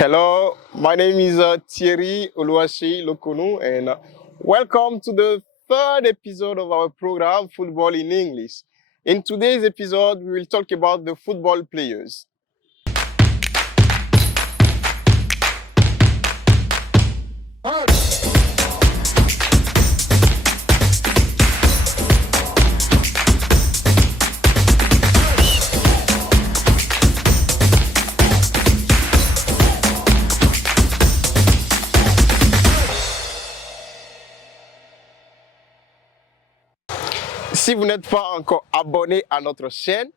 Hello, my name is Thierry Oluwaseyi Lokonu, and welcome to the third episode of our program, Football in English. In today's episode, we will talk about the football players. Si vous n'êtes pas encore abonné à notre chaîne,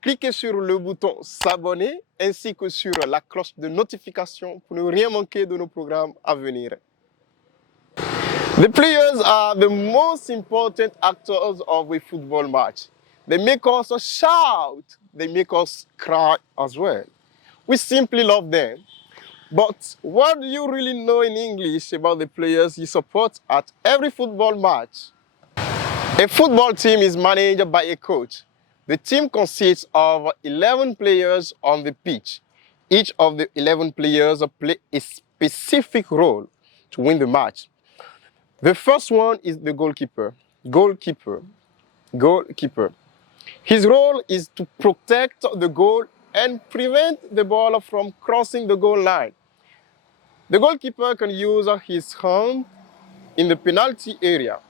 cliquez sur le bouton s'abonner ainsi que sur la cloche de notification pour ne rien manquer de nos programmes à venir. The players are the most important actors of a football match. They make us shout, they make us cry as well. We simply love them. But what do you really know in English about the players you support at every football match? A football team is managed by a coach. The team consists of 11 players on the pitch. Each of the 11 players play a specific role to win the match. The first one is the goalkeeper. Goalkeeper. His role is to protect the goal and prevent the ball from crossing the goal line. The goalkeeper can use his hand in the penalty area.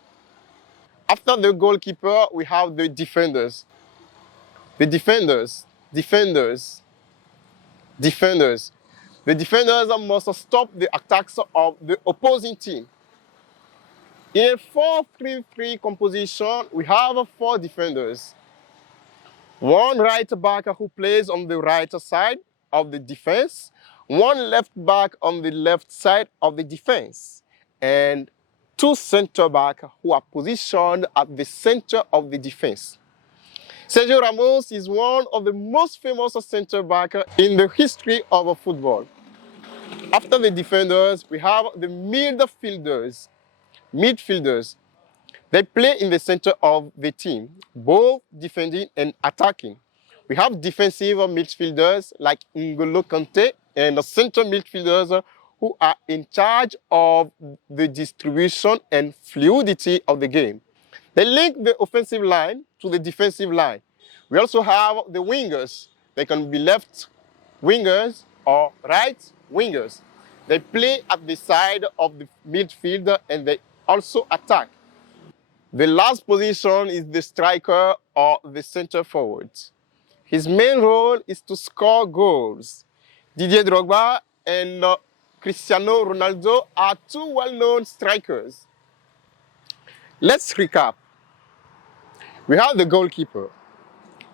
After the goalkeeper, we have the defenders. The defenders must stop the attacks of the opposing team. In a 4-3-3 composition, we have 4 defenders. One right back who plays on the right side of the defense, one left back on the left side of the defense, and 2 center backs who are positioned at the center of the defense. Sergio Ramos is one of the most famous center backs in the history of football. After the defenders, we have the midfielders. They play in the center of the team, both defending and attacking. We have defensive midfielders like N'Golo Kante and center midfielders who are in charge of the distribution and fluidity of the game. They link the offensive line to the defensive line. We also have the wingers. They can be left wingers or right wingers. They play at the side of the midfield and they also attack. The last position is the striker or the center forward. His main role is to score goals. Didier Drogba and Cristiano Ronaldo are 2 well-known strikers. Let's recap. We have the goalkeeper.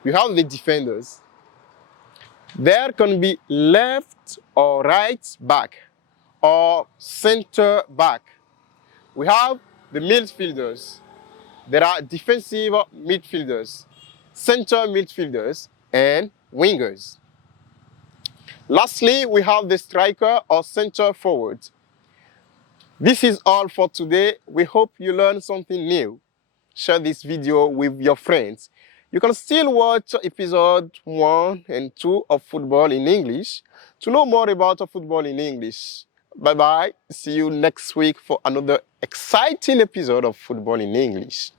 We have the defenders. There can be left or right back or center back. We have the midfielders. There are defensive midfielders, center midfielders, and wingers. Lastly, we have the striker or center forward. This is all for today. We hope you learned something new. Share this video with your friends. You can still watch episode 1 and 2 of Football in English to know more about football in English. Bye-bye. See you next week for another exciting episode of Football in English.